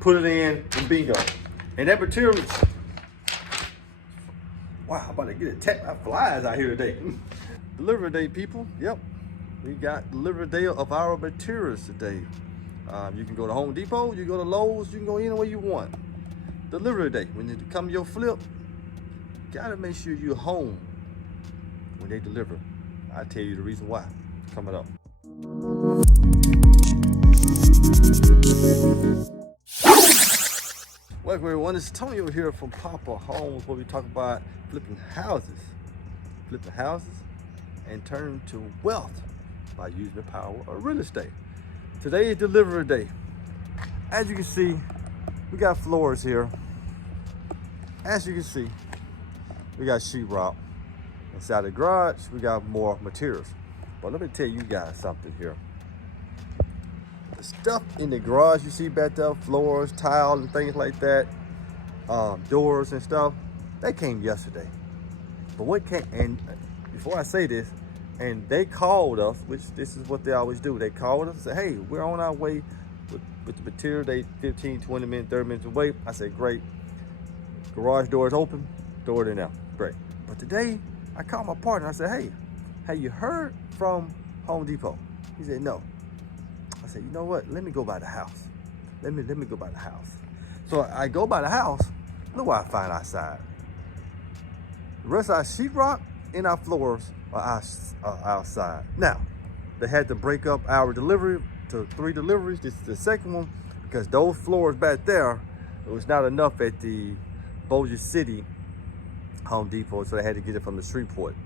put it in, and bingo. And that material, wow, I'm about to get attacked by flies out here today. Delivery day, people. Yep, we got delivery day of our materials today. You can go to Home Depot, you go to Lowe's, you can go anywhere you want. Delivery day, when you come to your flip, gotta make sure you're home when they deliver. I'll tell you the reason why coming up. Welcome everyone, it's Tony over here from Poppa Homes, where we talk about flipping houses and turn to wealth by using the power of real estate. Today is delivery day. As you can see, we got floors here. As you can see, we got sheetrock. Inside the garage, we got more materials. But let me tell you guys something here. The stuff in the garage you see back there, floors, tiles, and things like that, doors and stuff, that came yesterday. But what came, and before I say this, and they called us, which this is what they always do. They called us and said, hey, we're on our way with the material. They 15, 20 minutes, 30 minutes away. I said, great. Garage door is open, throw it in there. Great. But today, I called my partner. I said, hey, have you heard from Home Depot? He said, no. I said, you know what? Let me go by the house. Let me go by the house. So I go by the house. Look what I find outside. The rest of our sheetrock and our floors are outside. Now, they had to break up our delivery to 3 deliveries. This is the second one because those floors back there, it was not enough at the Bossier City Home Depot, so they had to get it from the Shreveport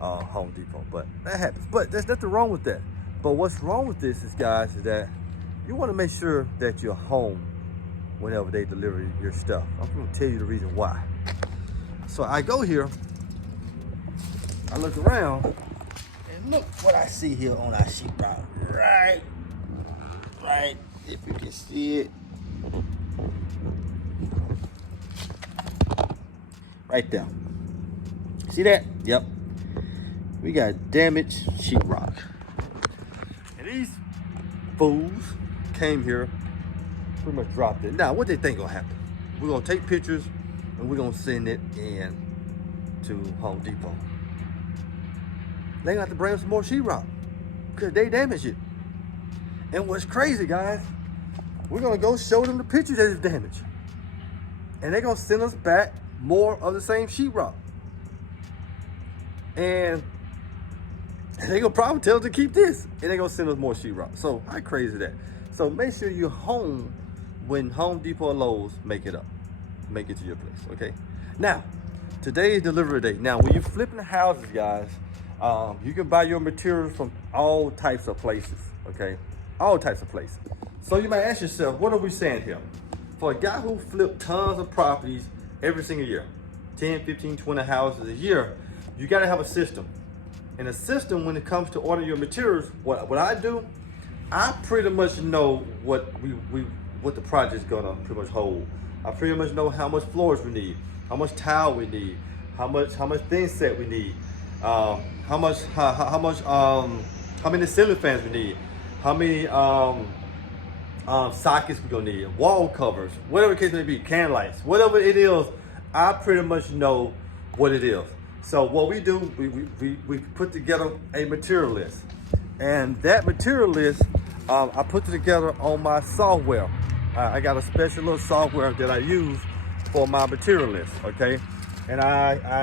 Home Depot. But that happens. But there's nothing wrong with that. But what's wrong with this is, guys, is that you want to make sure that you're home whenever they deliver your stuff. I'm going to tell you the reason why. So I go here, I look around, and look what I see here on our sheetrock. Right, if you can see it. Right there. See that? Yep. We got damaged sheetrock. And these fools came here, pretty much dropped it. Now, what they think gonna happen? We're gonna take pictures and we're gonna send it in to Home Depot. They gonna have to bring us some more sheetrock because they damaged it. And what's crazy, guys, we're gonna go show them the pictures that is damaged. And they're gonna send us back more of the same sheetrock. And they're gonna probably tell us to keep this. And they're gonna send us more sheetrock. So how crazy is that? So make sure you're home when Home Depot and Lowe's make it up. Make it to your place, okay? Now, today is delivery day. Now, when you're flipping houses, guys, you can buy your materials from all types of places, okay? All types of places. So you might ask yourself, what are we saying here? For a guy who flipped tons of properties every single year, 10, 15, 20 houses a year, you gotta have a system. And a system, when it comes to ordering your materials, what I do, I pretty much know what the project's gonna pretty much hold. I pretty much know how much floors we need, how much tile we need, how much thin set we need, how many ceiling fans we need, how many sockets we're gonna need, wall covers, whatever the case may be, can lights, whatever it is, I pretty much know what it is. So what we do, we put together a material list. And that material list, I put it together on my software. I got a special little software that I use for my material list, okay? And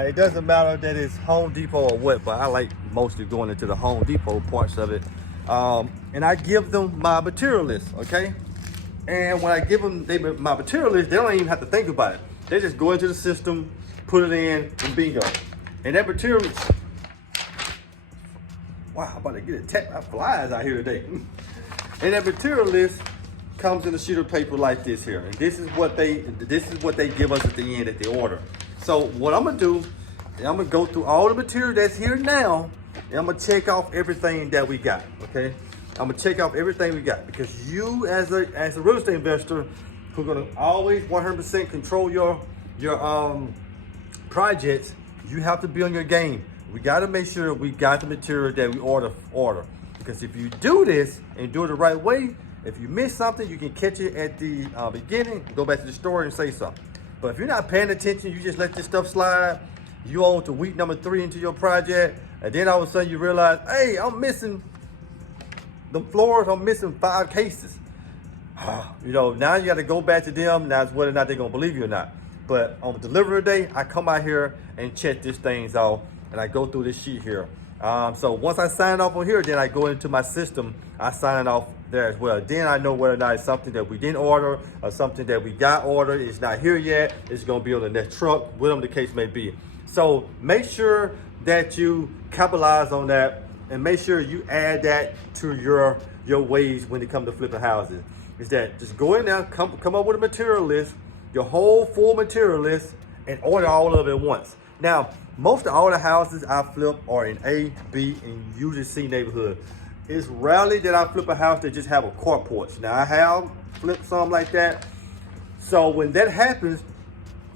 it doesn't matter that it's Home Depot or what, but I like mostly going into the Home Depot parts of it. And I give them my material list, okay? And when I give them my material list, they don't even have to think about it. They just go into the system, put it in, and bingo. And that material list, wow, I'm about to get attacked by flies out here today. And that material list comes in a sheet of paper like this here. And this is what they give us at the end at the order. So what I'm gonna do, I'm gonna go through all the material that's here now, and I'm gonna check off everything that we got, okay? I'm gonna check off everything we got because you as a real estate investor who's gonna always 100% control your projects, you have to be on your game. We gotta make sure we got the material that we order. Because if you do this and do it the right way, If you miss something, you can catch it at the beginning, go back to the story and say something. But if you're not paying attention, you just let this stuff slide, you on to week number 3 into your project, and then all of a sudden you realize, hey, I'm missing the floors, I'm missing 5 cases. You know, now you got to go back to them. Now it's whether or not they're going to believe you or not. But on delivery day, I come out here and check these things out, and I go through this sheet here. So once I sign off on here, then I go into my system. I sign off there as well. Then I know whether or not it's something that we didn't order or something that we got ordered. It's not here yet. It's going to be on the next truck, whatever the case may be. So make sure that you capitalize on that, and make sure you add that to your ways when it comes to flipping houses. Is that just go in there, come up with a material list, your whole full material list, and order all of it at once. Now, most of all the houses I flip are in A, B, and usually C neighborhood. It's rarely that I flip a house that just have a carport. Now, I have flipped some like that. So when that happens,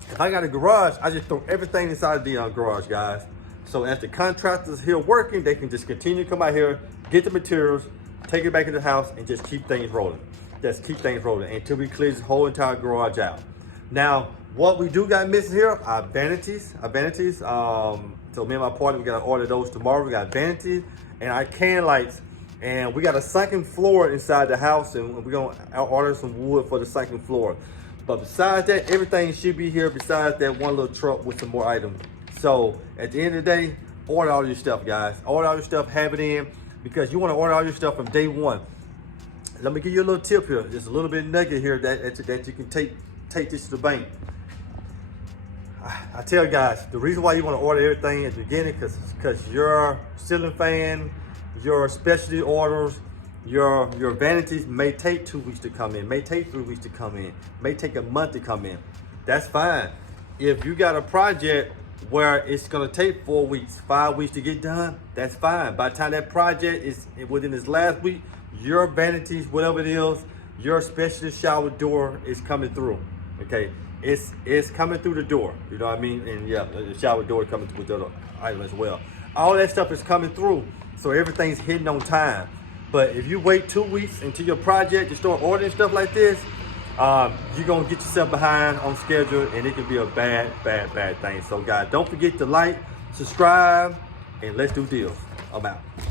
if I got a garage, I just throw everything inside the garage, guys. So as the contractors here working, they can just continue to come out here, get the materials, take it back in the house, and just keep things rolling. Just keep things rolling until we clear this whole entire garage out. Now, what we do got missing here are vanities. So me and my partner, we gotta order those tomorrow. We got vanities and our can lights, and we got a second floor inside the house, and we're gonna order some wood for the second floor. But besides that, everything should be here besides that one little truck with some more items. So at the end of the day, order all your stuff, guys. Order all your stuff, have it in, because you wanna order all your stuff from day one. Let me give you a little tip here. There's a little bit of nugget here that you can take this to the bank. I tell you guys, the reason why you want to order everything at the beginning, because your ceiling fan, your specialty orders, your vanities may take 2 weeks to come in, may take 3 weeks to come in, may take a month to come in. That's fine. If you got a project where it's gonna take 4 weeks, 5 weeks to get done, that's fine. By the time that project is within this last week, your vanities, whatever it is, your specialist shower door is coming through. Okay, it's coming through the door. You know what I mean? And yeah, the shower door is coming through with the other item as well. All that stuff is coming through, so everything's hitting on time. But if you wait 2 weeks into your project to start ordering stuff like this, you're gonna get yourself behind on schedule, and it can be a bad thing. So guys, don't forget to like, subscribe, and let's do deals. I'm out.